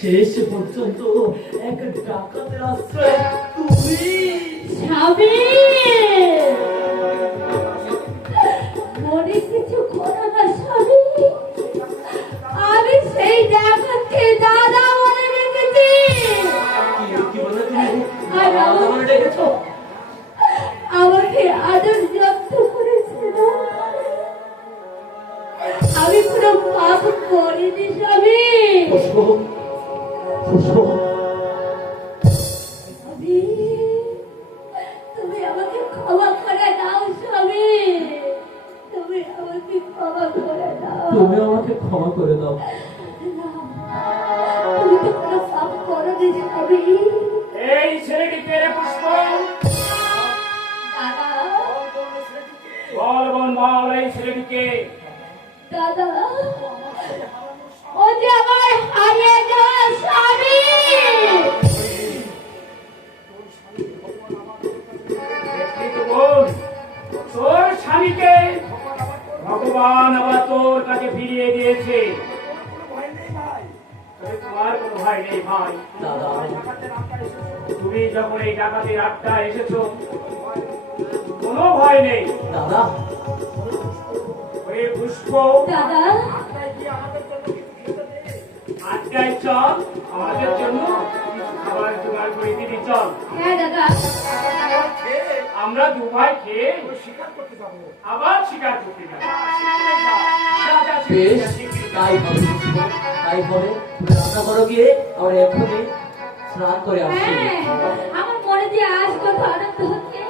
শেষ পর্যন্ত এক ডাকাতের আশ্রয় তুমি স্বামী মনে কিছু করো না স্বামী, আমি সেই ডাকাতকে দাদা বলে রেখেছি। আর আমাকে আদর যত্ন করেছিল, আমি কোনো পাপ করিনি স্বামী। তুমি আমাকে ক্ষমা করে দাও স্বামী, তুমি আমাকে ক্ষমা করে দাও। তুমি আমাকে ক্ষমা করে দাও। তুমি তো কোনো পাপ করোনি স্বামী। এই ছেলেটিকে রে পুষ্প, দাদা বল বল বল, এই ছেলেটিকে। দাদা ও যে আমার হারিয়ে যাওয়া স্বামী। তোর স্বামীকে ভগবান আবার তোর কাছে ফিরিয়ে দিয়েছে। তোমার কোনো ভয় নেই ভাই। তুমি যখন এই ডাকাতের আড্ডা এসেছো, কোনো ভয় নেই দাদা। ওই পুষ্প দাদা আড্ডায় চল, আমাদের জন্য খাবার জোগাড় করে দিবি। চল। হ্যাঁ দাদা, আমরা দু ভাই খেয়ে আবার শিকার করতে যাবো। বেশ, তাই হবে তাই হবে। তুমি রান্না করো গিয়ে, আমরা এখনই স্নান করে আসছি। আমার মনে যে আজ কত আনন্দ হচ্ছে,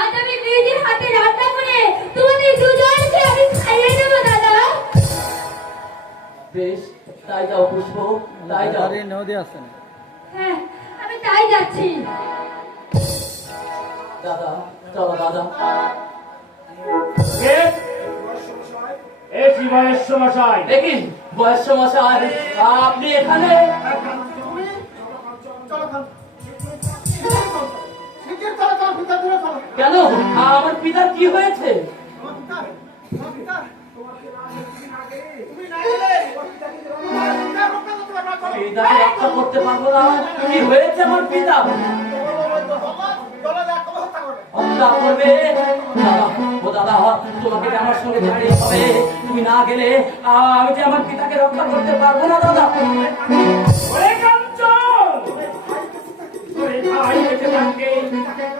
আজ আমি নিজের হাতে রান্না করে তোমাদের দুজনকে আমি খাইয়ে দেবো দাদা। বেশ, তাই যাও পুষ্প, তাই যাও। নদী আছে না? হ্যাঁ, আমি তাই যাচ্ছি। দাদা চলো দাদা। দেখি বয়স্ক মশাই, আপনি এখানে? কেন, আমার পিতার কি হয়েছে? পিতাকে রক্ষা করতে পারবো না? কি হয়েছে আমার পিতা? হত্যা করবে? ও দাদা, তোমাকে আমার সঙ্গে যেতে হবে। তুমি না গেলে আমি যে আমার পিতাকে রক্ষা করতে পারবো না দাদা।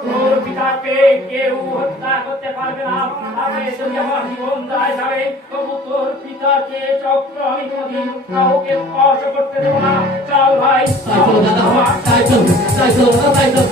তোর পিতাকে কেউ হত্যা করতে পারবে না। আগে যদি আমার জীবন দায় যাবে, তবু তোর পিতাকে চক্র আমি কোনদিন কাউকে স্পর্শ করতে দেবো না। চল ভাই, তাই চলো দাদা, তাই চলো, তাই চলো দাদা, তাই চলো।